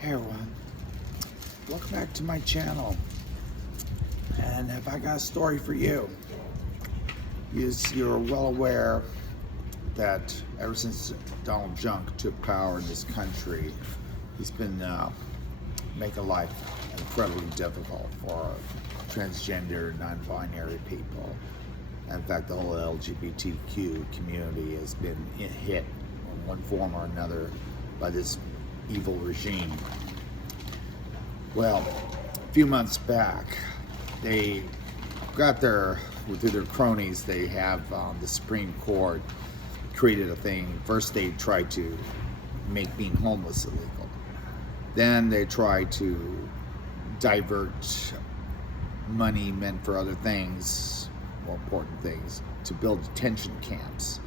Hey everyone, welcome back to my channel. And if I got a story for you, you're well aware that ever since Donald Trump took power in this country, he's been making life incredibly difficult for transgender, non-binary people. In fact, the whole LGBTQ community has been hit in one form or another by this evil regime. Well, a few months back, they got through their cronies, they have the Supreme Court created a thing. First they tried to make being homeless illegal. Then they tried to divert money meant for other things, more important things, to build detention camps.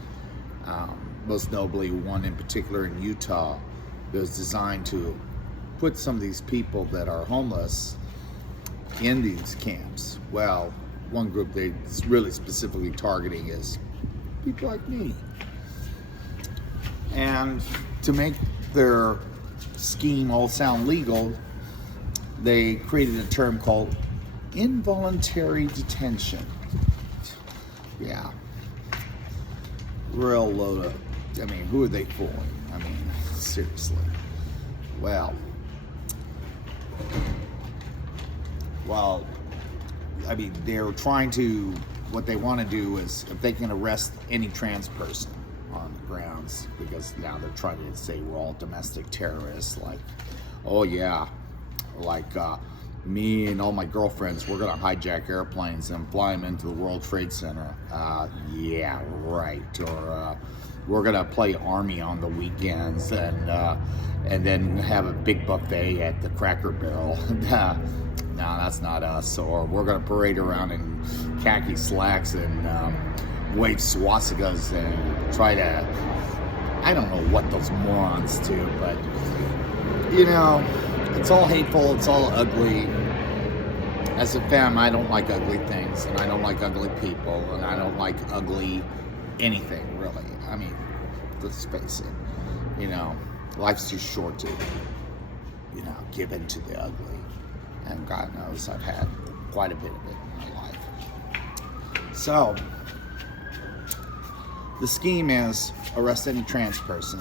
Most notably one in particular in Utah that was designed to put some of these people that are homeless in these camps. Well, one group they really specifically targeting is people like me. And to make their scheme all sound legal, they created a term called involuntary detention. Yeah. Real load of, I mean, who are they fooling? I mean, seriously. Well, I mean, they're trying to, what they want to do is, if they can arrest any trans person on the grounds, because now they're trying to say we're all domestic terrorists, like, oh yeah, like me and all my girlfriends, we're gonna hijack airplanes and fly them into the World Trade Center. Yeah, right. Or we're gonna play Army on the weekends and then have a big buffet at the Cracker Barrel. No, that's not us. Or we're gonna parade around in khaki slacks and wave swastikas and try to, I don't know what those morons do, but you know, it's all hateful, it's all ugly. As a femme, I don't like ugly things, and I don't like ugly people, and I don't like ugly anything, really. I mean, let's face it, you know, life's too short to, you know, give in to the ugly. And God knows I've had quite a bit of it in my life. So, the scheme is arrest any trans person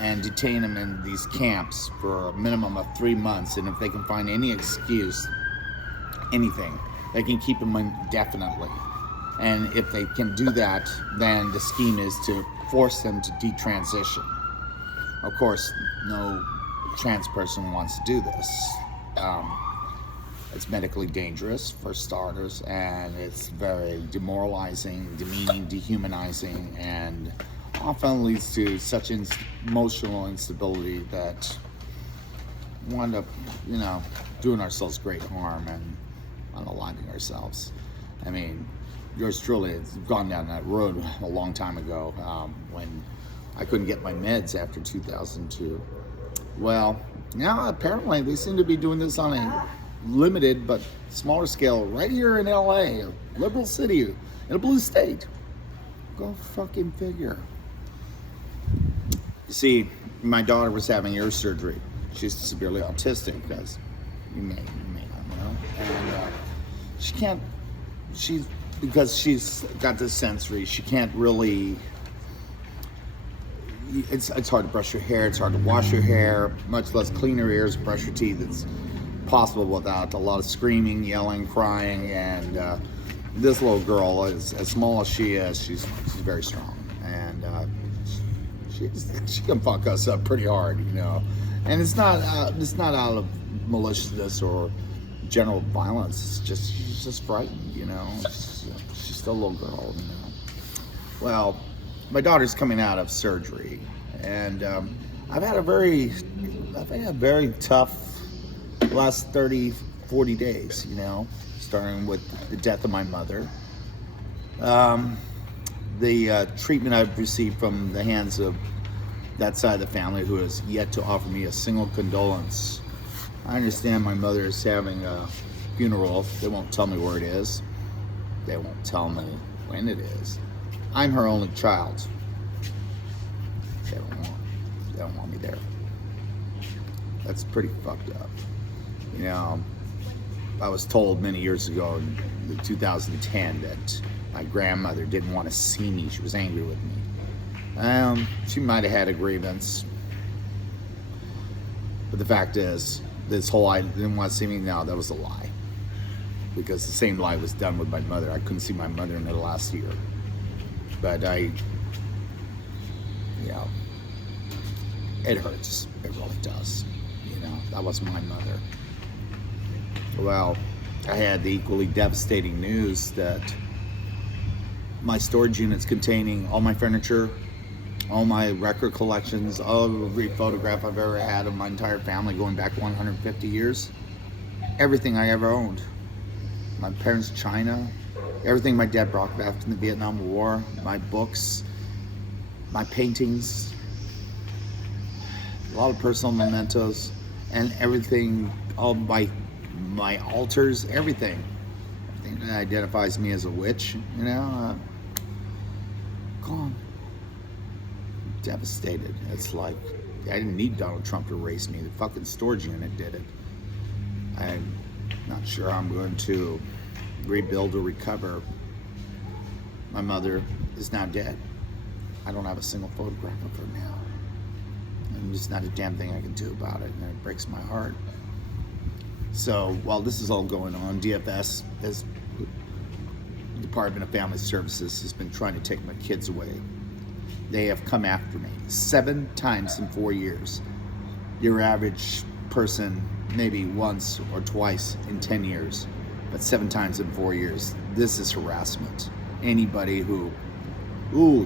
and detain them in these camps for a minimum of 3 months, and if they can find any excuse, anything, they can keep them indefinitely. And if they can do that, then the scheme is to force them to detransition. Of course, no trans person wants to do this. It's medically dangerous for starters, and it's very demoralizing, demeaning, dehumanizing, and often leads to such emotional instability that we wind up, you know, doing ourselves great harm and unaliving ourselves. I mean, yours truly has gone down that road a long time ago when I couldn't get my meds after 2002. Well, now apparently they seem to be doing this on a limited but smaller scale right here in LA, a liberal city in a blue state. Go fucking figure. You see, my daughter was having ear surgery. She's severely autistic, as you may not know. And because she's got this sensory, she can't really, it's hard to brush her hair, it's hard to wash her hair, much less clean her ears, brush her teeth. It's possible without a lot of screaming, yelling, crying, and this little girl, is as small as she is, she's very strong, and she can fuck us up pretty hard, you know. And it's not out of maliciousness or general violence. It's just she's just frightened, you know. She's still a little girl, you know. Well, my daughter's coming out of surgery, and I've had a very tough last 30-40 days, you know, starting with the death of my mother. The treatment I've received from the hands of that side of the family, who has yet to offer me a single condolence. I understand my mother is having a funeral. They won't tell me where it is. They won't tell me when it is. I'm her only child. They don't want me there. That's pretty fucked up. You know, I was told many years ago in 2010 that my grandmother didn't want to see me. She was angry with me. She might have had a grievance. But the fact is, this whole I didn't want to see me, no, that was a lie. Because the same lie was done with my mother. I couldn't see my mother in the last year. But it hurts. It really does. You know, that was my mother. Well, I had the equally devastating news that my storage units containing all my furniture, all my record collections, every photograph I've ever had of my entire family going back 150 years, everything I ever owned, my parents' china, everything my dad brought back from the Vietnam War, my books, my paintings, a lot of personal mementos, and everything, all my altars, everything that identifies me as a witch, you know, gone. Devastated. It's like, I didn't need Donald Trump to erase me. The fucking storage unit did it. I'm not sure I'm going to rebuild or recover. My mother is now dead. I don't have a single photograph of her now. And there's not a damn thing I can do about it, and it breaks my heart. So while this is all going on, DFS, as Department of Family Services, has been trying to take my kids away. They have come after me 7 times in 4 years. Your average person, maybe once or twice in 10 years, but 7 times in 4 years. This is harassment. Anybody who,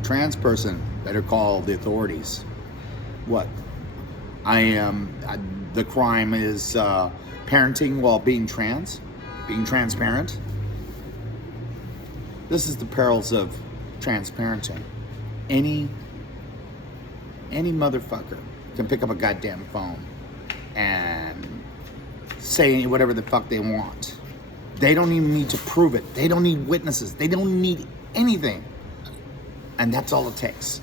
trans person, better call the authorities. What? The crime is parenting while being trans, being transparent. This is the perils of transparenting. Any motherfucker can pick up a goddamn phone and say whatever the fuck they want. They don't even need to prove it. They don't need witnesses. They don't need anything. And that's all it takes.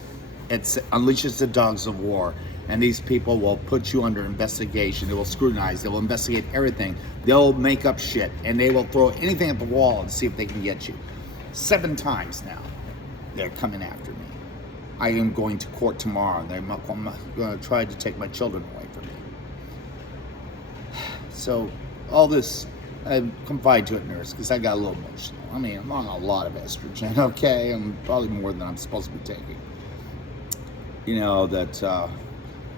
It unleashes the dogs of war. And these people will put you under investigation. They will scrutinize. They will investigate everything. They'll make up shit. And they will throw anything at the wall and see if they can get you. 7 times now, they're coming after me. I am going to court tomorrow, and they're going to try to take my children away from me. So, all this, I confide to a nurse because I got a little emotional. I mean, I'm on a lot of estrogen, okay? I'm probably more than I'm supposed to be taking. You know, that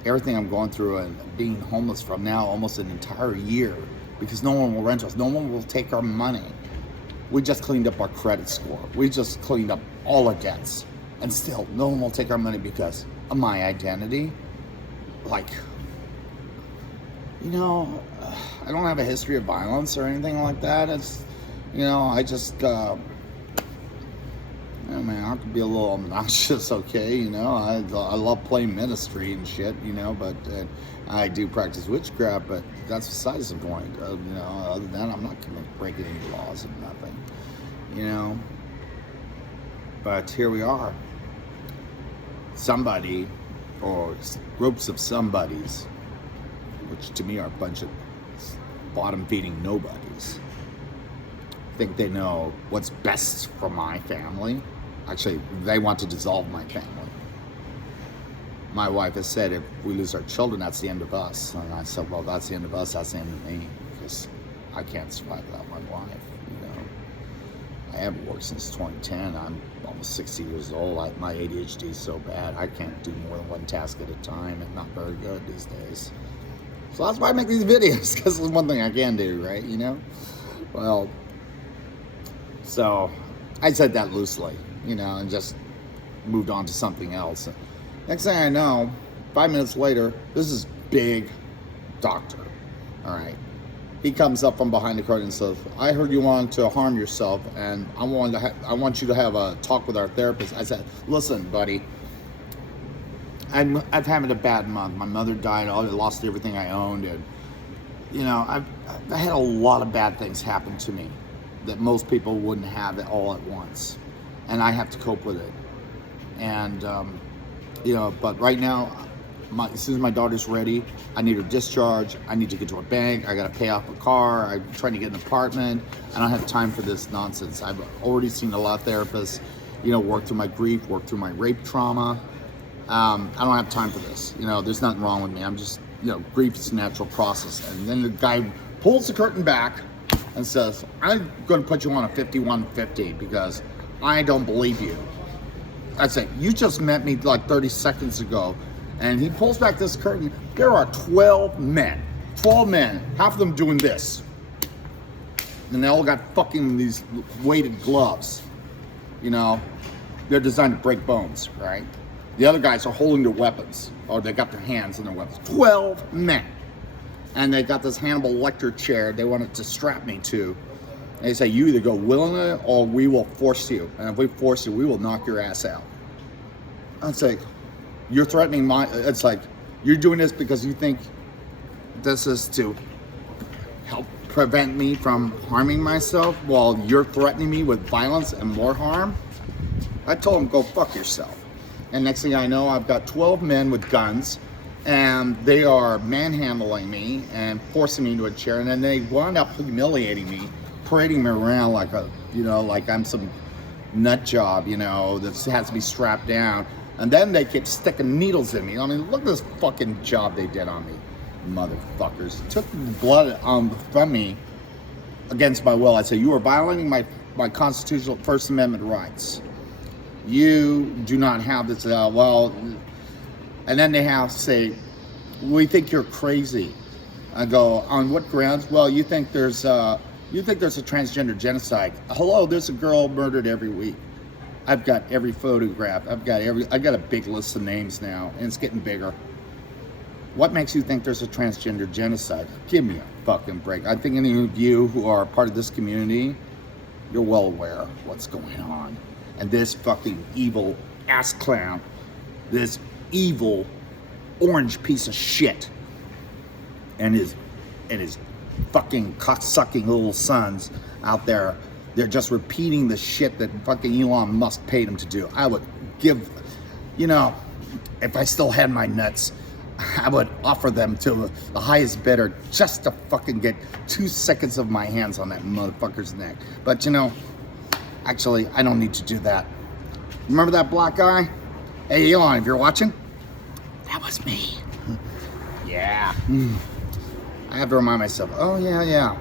everything I'm going through and being homeless from now almost an entire year because no one will rent us. No one will take our money. We just cleaned up our credit score. We just cleaned up all our debts. And still, no one will take our money because of my identity. Like, you know, I don't have a history of violence or anything like that. It's, you know, I just, I could be a little obnoxious, okay, you know. I love playing ministry and shit, you know, but I do practice witchcraft, but that's besides the point. You know, other than that, I'm not breaking any laws and nothing, you know. But here we are. Somebody, or groups of somebodies, which to me are a bunch of bottom-feeding nobodies, think they know what's best for my family. Actually, they want to dissolve my family. My wife has said if we lose our children, that's the end of us. And I said, well, that's the end of us, that's the end of me, because I can't survive without my wife, you know. I haven't worked since 2010. I'm almost 60 years old. My ADHD is so bad, I can't do more than one task at a time, and not very good these days. So that's why I make these videos, because it's one thing I can do, right, you know? Well, so I said that loosely, you know, and just moved on to something else. Next thing I know, 5 minutes later, this is big doctor, all right? He comes up from behind the curtain and says, I heard you wanted to harm yourself, and I want you to have a talk with our therapist. I said, listen, buddy, I've having a bad month. My mother died. I lost everything I owned, and you know, I had a lot of bad things happen to me that most people wouldn't have it all at once, and I have to cope with it. And you know, but right now, as soon as my daughter's ready, I need her discharged. I need to get to a bank. I got to pay off a car. I'm trying to get an apartment. I don't have time for this nonsense. I've already seen a lot of therapists, work through my grief, work through my rape trauma. I don't have time for this. There's nothing wrong with me. I'm just, grief is a natural process. And then the guy pulls the curtain back and says, I'm going to put you on a 5150 because I don't believe you. I say, you just met me like 30 seconds ago. And he pulls back this curtain. There are 12 men, half of them doing this. And they all got fucking these weighted gloves. They're designed to break bones, right? The other guys are holding their weapons, or they got their hands in their weapons. 12 men. And they got this Hannibal Lecter chair they wanted to strap me to. And they say, you either go willingly or we will force you. And if we force you, we will knock your ass out. I'd say, you're threatening it's like, you're doing this because you think this is to help prevent me from harming myself while you're threatening me with violence and more harm? I told him, go fuck yourself. And next thing I know, I've got 12 men with guns, and they are manhandling me and forcing me into a chair, and then they wound up humiliating me, parading me around like like I'm some nut job, that has to be strapped down. And then they kept sticking needles in me. I mean, look at this fucking job they did on me, motherfuckers. Took the blood from me against my will. I said, you are violating my constitutional First Amendment rights. You do not have this, and then they have to say, we think you're crazy. I go, on what grounds? Well, you think there's a transgender genocide. Hello, there's a girl murdered every week. I've got every photograph. I've got a big list of names now, and it's getting bigger. What makes you think there's a transgender genocide? Give me a fucking break. I think any of you who are part of this community, you're well aware of what's going on. And this fucking evil ass clown, this evil orange piece of shit, and his fucking cocksucking little sons out there, they're just repeating the shit that fucking Elon Musk paid him to do. I would give, if I still had my nuts, I would offer them to the highest bidder just to fucking get 2 seconds of my hands on that motherfucker's neck. But actually, I don't need to do that. Remember that black guy? Hey, Elon, if you're watching, that was me. Yeah. I have to remind myself, oh, yeah.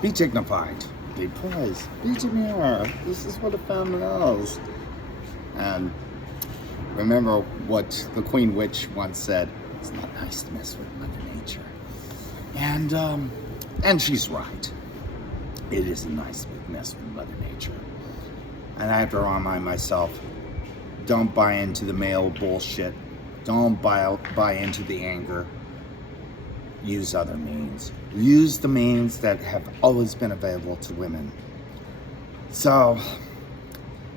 Be dignified. Be poised. Be demure. This is what a family is. And remember what the Queen Witch once said, it's not nice to mess with Mother Nature. And she's right. It isn't nice to mess with Mother Nature. And I have to remind myself, don't buy into the male bullshit. Don't buy into the anger. Use other means. Use the means that have always been available to women. So,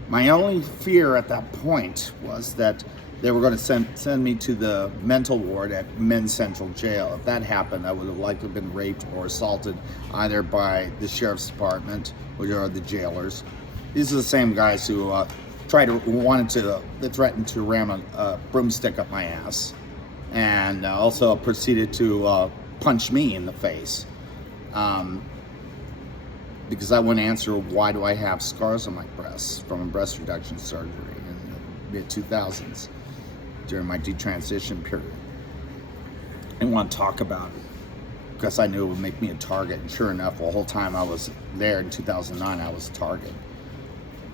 my only fear at that point was that they were going to send me to the mental ward at Men's Central Jail. If that happened, I would have likely been raped or assaulted either by the sheriff's department, which are the jailers. These are the same guys who threatened to ram a broomstick up my ass, and also proceeded to punch me in the face. Because I wouldn't answer why do I have scars on my breasts from a breast reduction surgery in the mid-2000s during my detransition period. I didn't want to talk about it because I knew it would make me a target. And sure enough, the whole time I was there in 2009, I was a target.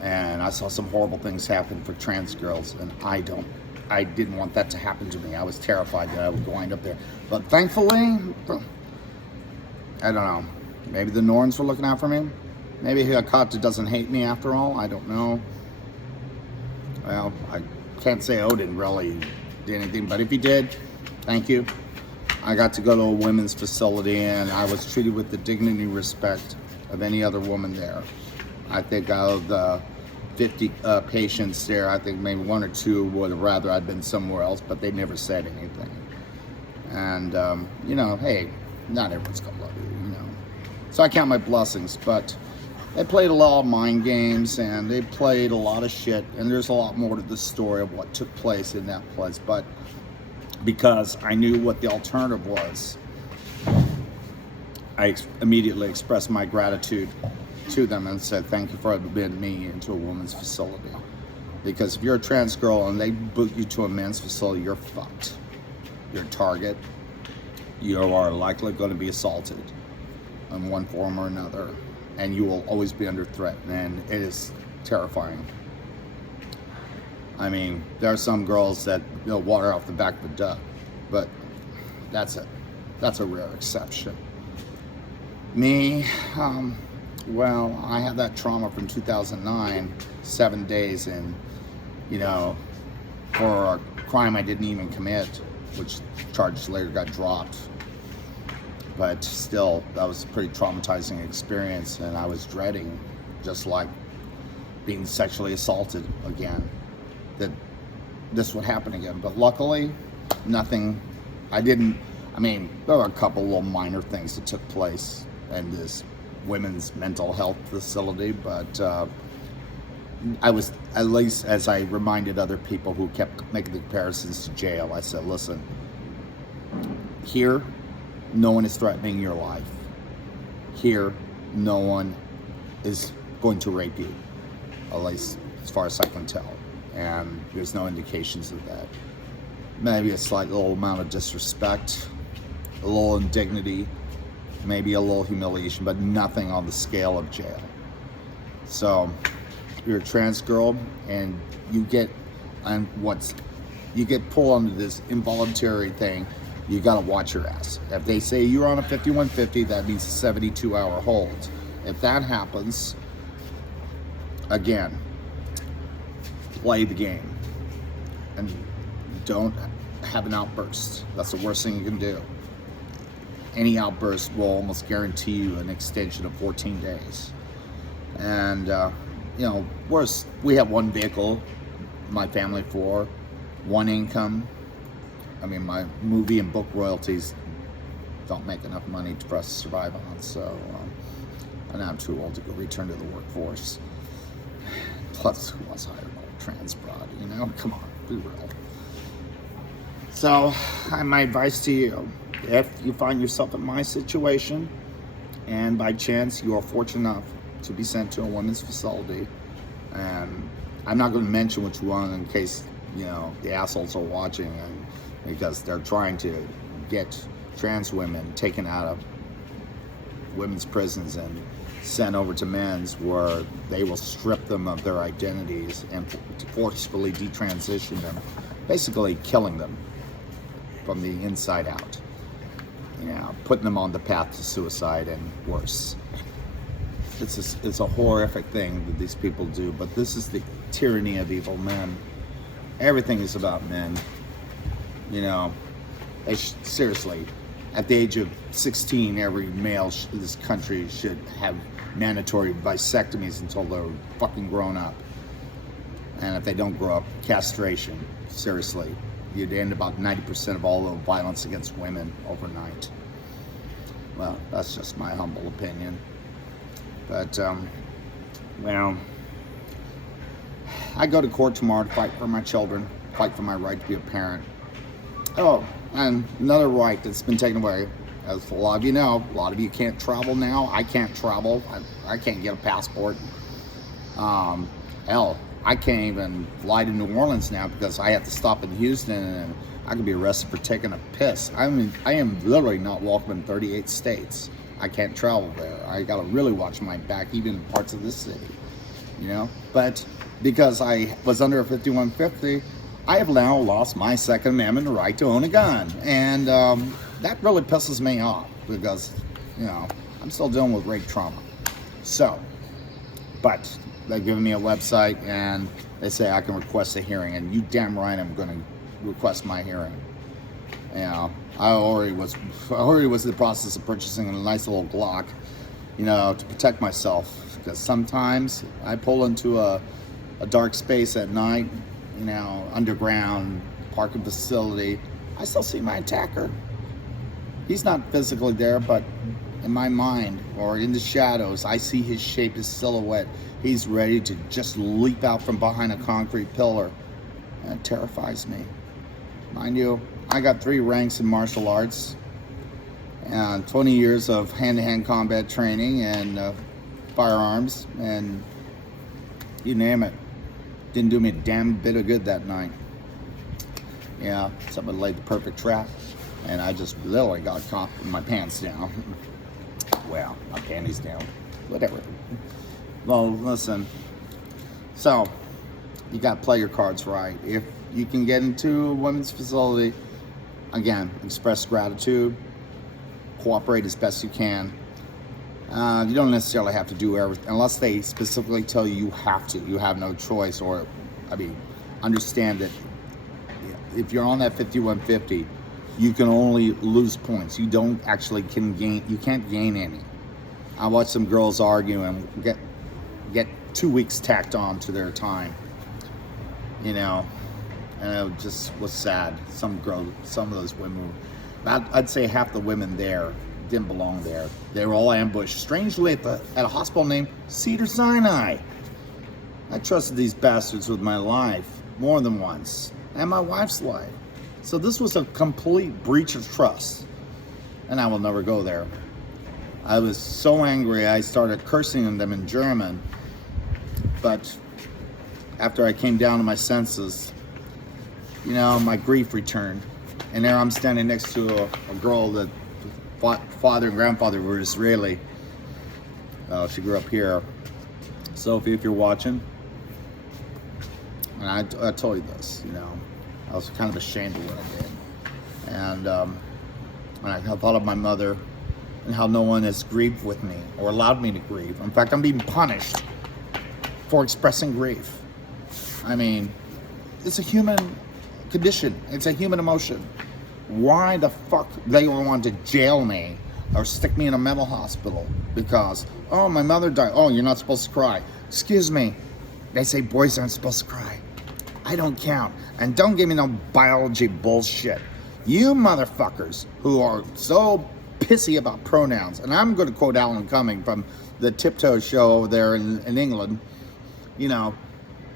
And I saw some horrible things happen for trans girls, and I didn't want that to happen to me. I was terrified that I would wind up there. But thankfully, I don't know. Maybe the Norns were looking out for me. Maybe Hikata doesn't hate me after all. I don't know. Well, I can't say Odin really did anything, but if he did, thank you. I got to go to a women's facility, and I was treated with the dignity and respect of any other woman there. I think out of the 50 patients there, I think maybe 1 or 2 would have rather I'd been somewhere else, but they never said anything. And, hey, not everyone's gonna love you, So I count my blessings, but they played a lot of mind games, and they played a lot of shit, and there's a lot more to the story of what took place in that place. But because I knew what the alternative was. I immediately expressed my gratitude to them and said, thank you for admitting me into a women's facility. Because if you're a trans girl and they boot you to a men's facility, you're fucked. You're a target. You are likely going to be assaulted in one form or another. And you will always be under threat. And it is terrifying. I mean, there are some girls that water off the back of a duck. But that's a rare exception. Me, well, I had that trauma from 2009, 7 days in, for a crime I didn't even commit, which charges later got dropped. But still, that was a pretty traumatizing experience, and I was dreading, just like being sexually assaulted again, that this would happen again. But luckily, nothing. There were a couple little minor things that took place in this women's mental health facility, but I was, at least as I reminded other people who kept making the comparisons to jail, I said, listen, here, no one is threatening your life. Here, no one is going to rape you, at least as far as I can tell. And there's no indications of that. Maybe a slight little amount of disrespect, a little indignity, maybe a little humiliation, but nothing on the scale of jail. So you're a trans girl and you get pulled under this involuntary thing, you gotta watch your ass. If they say you're on a 5150, that means a 72-hour hold. If that happens, again, play the game and don't have an outburst. That's the worst thing you can do. Any outburst will almost guarantee you an extension of 14 days. And, worse, we have one vehicle, my family for, one income. My movie and book royalties don't make enough money for us to survive on, so and I'm too old to go return to the workforce. Plus, who wants to hire an old trans broad, Come on, be real. So, my advice to you, if you find yourself in my situation, and by chance you are fortunate enough to be sent to a women's facility, and I'm not going to mention which one in case, the assholes are watching, and because they're trying to get trans women taken out of women's prisons and sent over to men's, where they will strip them of their identities and forcefully detransition them, basically killing them from the inside out. Putting them on the path to suicide and worse. It's a horrific thing that these people do, but this is the tyranny of evil men. Everything is about men. Seriously, at the age of 16, every male in this country should have mandatory vasectomies until they're fucking grown up. And if they don't grow up, castration. Seriously. You'd end about 90% of all the violence against women overnight. Well, that's just my humble opinion. But, I go to court tomorrow to fight for my children, fight for my right to be a parent. Oh, and another right that's been taken away. As a lot of you know, a lot of you can't travel now. I can't travel. I can't get a passport. Hell, I can't even fly to New Orleans now because I have to stop in Houston and I could be arrested for taking a piss. I am literally not welcome in 38 states. I can't travel there. I gotta really watch my back, even in parts of this city, But because I was under a 5150, I have now lost my Second Amendment right to own a gun. And that really pisses me off because, I'm still dealing with rape trauma. So, but they've given me a website and they say I can request a hearing, and you damn right I'm going to request my hearing. I already was in the process of purchasing a nice little Glock, to protect myself, because sometimes I pull into a dark space at night, underground parking facility. I still see my attacker. He's not physically there, but in my mind or in the shadows, I see his shape, his silhouette. He's ready to just leap out from behind a concrete pillar. And it terrifies me. Mind you, I got 3 ranks in martial arts and 20 years of hand-to-hand combat training and firearms, and you name it. Didn't do me a damn bit of good that night. Yeah, someone laid the perfect trap, and I just literally got caught with my pants down. Well, my panties down. Whatever. Well, listen. So, you got to play your cards right. If you can get into a women's facility, again, express gratitude, cooperate as best you can. You don't necessarily have to do everything unless they specifically tell you have to. You have no choice, or, I mean, understand that if you're on that 5150, you can only lose points. You don't actually you can't gain any. I watched some girls argue and get 2 weeks tacked on to their time, you know, and it just was sad. Some of those women, I'd say half the women there didn't belong there. They were all ambushed, strangely, at a hospital named Cedars-Sinai. I trusted these bastards with my life more than once, and my wife's life. So this was a complete breach of trust, and I will never go there. I was so angry, I started cursing them in German, but after I came down to my senses, you know, my grief returned. And there I'm standing next to a girl that father and grandfather were Israeli. She grew up here. Sophie, if you're watching, and I told you this, you know, I was kind of ashamed of what I did. And when I thought of my mother and how no one has grieved with me or allowed me to grieve. In fact, I'm being punished for expressing grief. I mean, it's a human condition. It's a human emotion. Why the fuck they want to jail me or stick me in a mental hospital because, oh, my mother died. Oh, you're not supposed to cry. Excuse me. They say boys aren't supposed to cry. I don't count. And don't give me no biology bullshit. You motherfuckers who are so pissy about pronouns, and I'm going to quote Alan Cumming from the Tiptoe show over there in England, you know,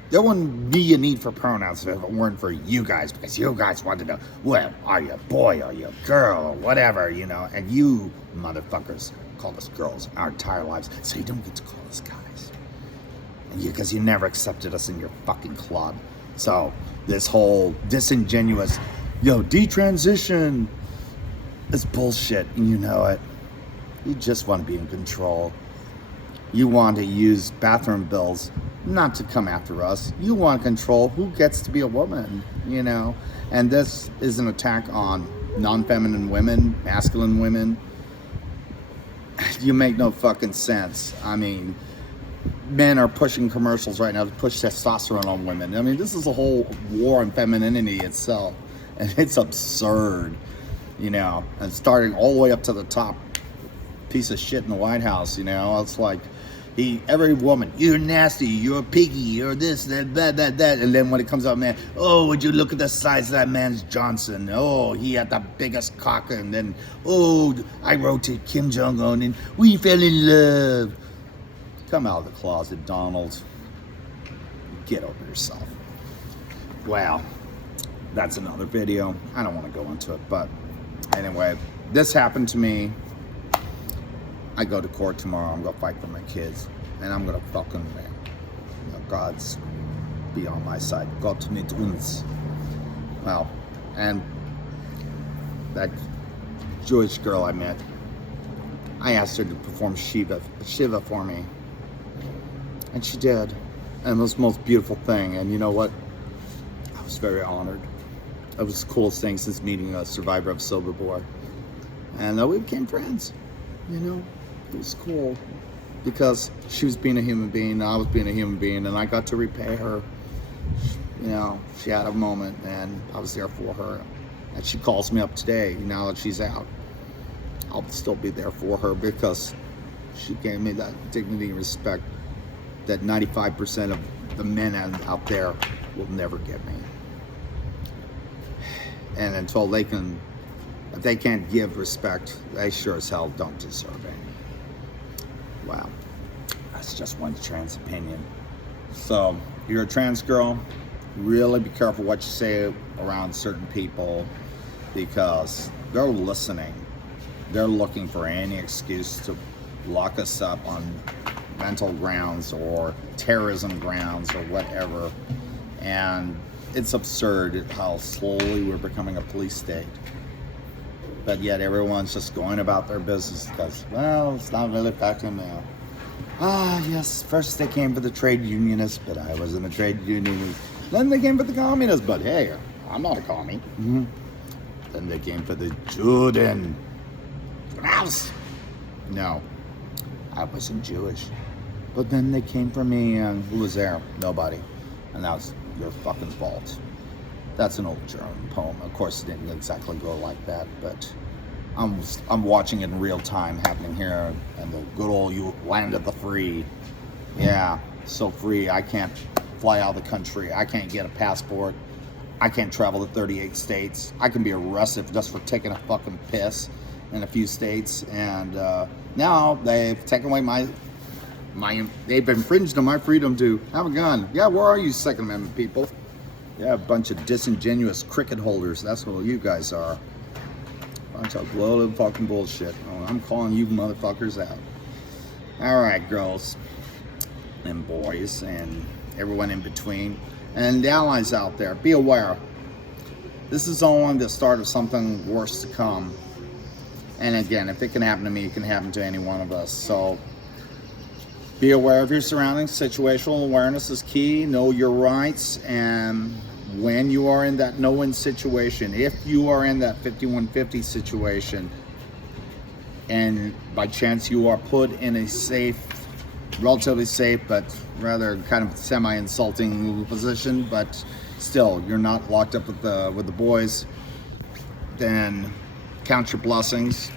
there wouldn't be a need for pronouns if it weren't for you guys, because you guys want to know, well, are you a boy, are you a girl, or whatever, you know, and you motherfuckers call us girls our entire lives, so you don't get to call us guys. Because you never accepted us in your fucking club. So, this whole disingenuous, detransition is bullshit, and you know it. You just want to be in control. You want to use bathroom bills not to come after us. You want to control who gets to be a woman, you know. And this is an attack on non-feminine women, masculine women. You make no fucking sense. I mean, men are pushing commercials right now to push testosterone on women. I mean, this is a whole war on femininity itself. And it's absurd, you know. And starting all the way up to the top piece of shit in the White House, you know. It's like, every woman, you're nasty, you're a piggy, you're this, that. And then when it comes out, man, oh, would you look at the size of that man's Johnson? Oh, he had the biggest cock. And then, oh, I wrote to Kim Jong-un and we fell in love. Come out of the closet, Donald. Get over yourself. Wow, that's another video. I don't want to go into it, but anyway, this happened to me. I go to court tomorrow. I'm going to fight for my kids. And I'm going to fucking win. You know, God's be on my side. Gott mit uns. Well, and that Jewish girl I met, I asked her to perform Shiva for me. And she did. And it was the most beautiful thing. And you know what? I was very honored. It was the coolest thing since meeting a survivor of Sobibor. And we became friends, you know. It was cool because she was being a human being and I was being a human being, and I got to repay her. You know, she had a moment and I was there for her. And she calls me up today now that she's out. I'll still be there for her because she gave me that dignity and respect that 95% of the men out there will never give me. And until if they can't give respect, they sure as hell don't deserve any. Wow, that's just one trans opinion. So, you're a trans girl, really be careful what you say around certain people. because they're listening. They're looking for any excuse to lock us up on mental grounds or terrorism grounds or whatever. And it's absurd how slowly we're becoming a police state. But yet everyone's just going about their business because, well, it's not really affecting me. Ah, yes, first they came for the trade unionists, but I wasn't a trade unionist. Then they came for the communists, but hey, I'm not a commie. Mm-hmm. Then they came for the Juden. Grouse. No, I wasn't Jewish. But then they came for me, and who was there? Nobody. And that was your fucking fault. That's an old German poem. Of course, it didn't exactly go like that, but I'm watching it in real time happening here in the good old land of the free. Yeah, so free. I can't fly out of the country. I can't get a passport. I can't travel to 38 states. I can be arrested just for taking a fucking piss in a few states. And now they've taken away they've infringed on my freedom to have a gun. Yeah, where are you, Second Amendment people? Yeah, a bunch of disingenuous cricket holders. That's what you guys are. Bunch of bloated fucking bullshit. Oh, I'm calling you motherfuckers out. All right, girls and boys and everyone in between. And the allies out there, be aware. This is only the start of something worse to come. And again, if it can happen to me, it can happen to any one of us. So be aware of your surroundings. Situational awareness is key. Know your rights. And when you are in that no-win situation, if you are in that 5150 situation, and by chance you are put in a safe, relatively safe, but rather kind of semi-insulting position, but still you're not locked up with the boys, then count your blessings,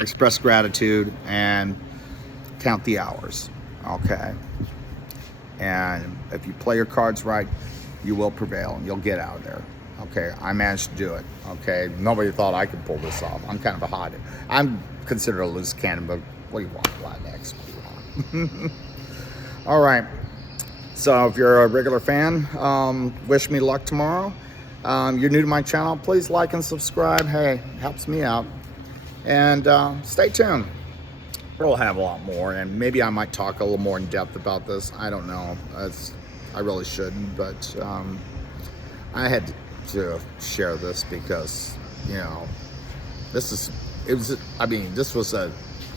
express gratitude, and count the hours. Okay, and if you play your cards right, you will prevail and you'll get out of there. Okay, I managed to do it. Okay, nobody thought I could pull this off. I'm kind of a hot. I'm considered a loose cannon, but what do you want, Latinx? What do you want? All right. So if you're a regular fan, wish me luck tomorrow. You're new to my channel, please like and subscribe. Hey, helps me out. And stay tuned. We'll have a lot more, and maybe I might talk a little more in depth about this. I don't know. I really shouldn't, but I had to share this because, you know, this was a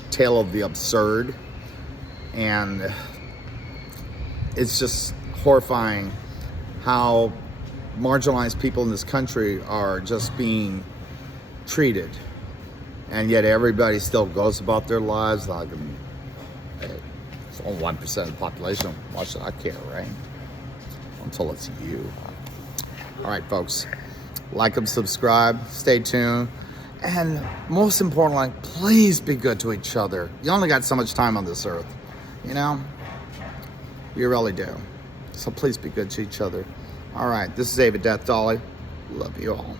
tale of the absurd, and it's just horrifying how marginalized people in this country are just being treated, and yet everybody still goes about their lives like it's only 1% of the population. Why should I care, right? Until it's you. All right, folks, like and subscribe, stay tuned, and most importantly, please be good to each other. You only got so much time on this earth, you know? You really do. So please be good to each other. All right, this is David Death Dolly. Love you all.